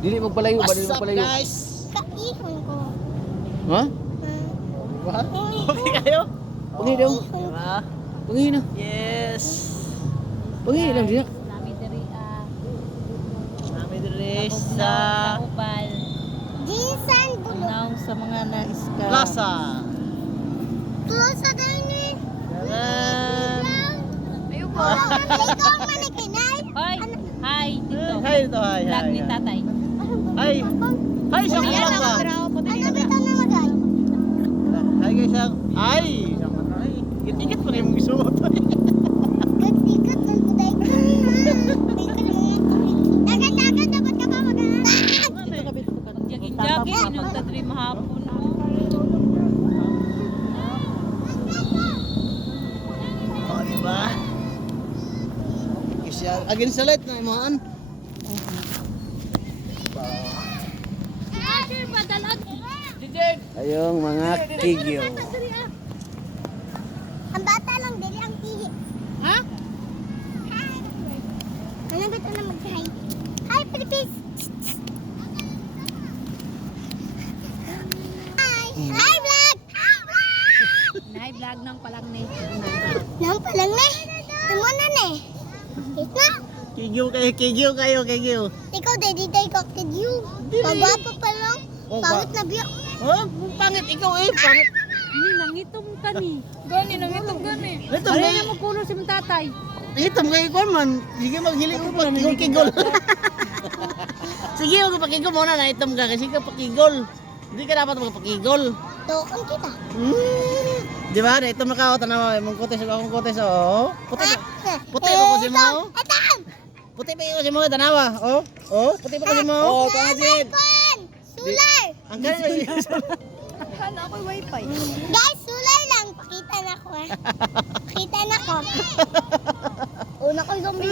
Dili magpalayo ba? Dili What's up magpalayo. guys? Kaihon ko. Ha? Diba? Okay kayo? Pungi daw. Diba? Pungi na. Yes. Pungi lang diya. Nami diri Kami diri sa sa Ubal. Jinsan bulo. Unaw sa mga na-iska. Plaza. Tulo sa dani. Taran. Ayun po. Ikaw ang manikinay. Hoy, hi dito. Hi ito, hi. Vlog ni tatay. Hi. Hi sa Ayan vlog ang ba? braw po Ano bitaw na magay? Hi guys. Ay. Ikit pa rin mong isuot. Kat-ikat ng kuday ko. Dagat-dagat dapat ka pa mag-anak. Jagin-jagin nagtadri mahapon. Oh, diba? Kasi again sa light na imaan. Ayong mga kigyo. Ang bata lang dili ang ihi. Ha? Hi. Ano ba ito na mag-hi? Hi, Pilipis. Hi. Hi, vlog. Nay vlog nang palang ni. Nang palang na. Tumunan eh. Ito. Kigyo kayo. Ikaw, daddy, ko kid you. Pagwapo pa lang. Oh, Pangit na biyak. Oh, pangit ikaw eh, pangit. Ni nangitom ka ni. Gani nangitom gani. Ito Ano may na mo kuno si mong tatay? ito may ikaw man. Sige maghilig ko pa kigol. Sige magpakigol muna na itom ka kasi ka pakigol. Hindi ka dapat magpakigol. Tukon kita. Di ba? Na itom na ka o tanawa mong kotes akong kotes oh. Puti ba ko si mo? Atam! Puti ba ko si mo tanawa? Oh, puti ba ko si mo? Oh, tama din. Kon! Sular! Ang galing na Hala ko wifi. Guys, sular lang. Pakita na ko eh. Pakita na ko. Una ko zombie.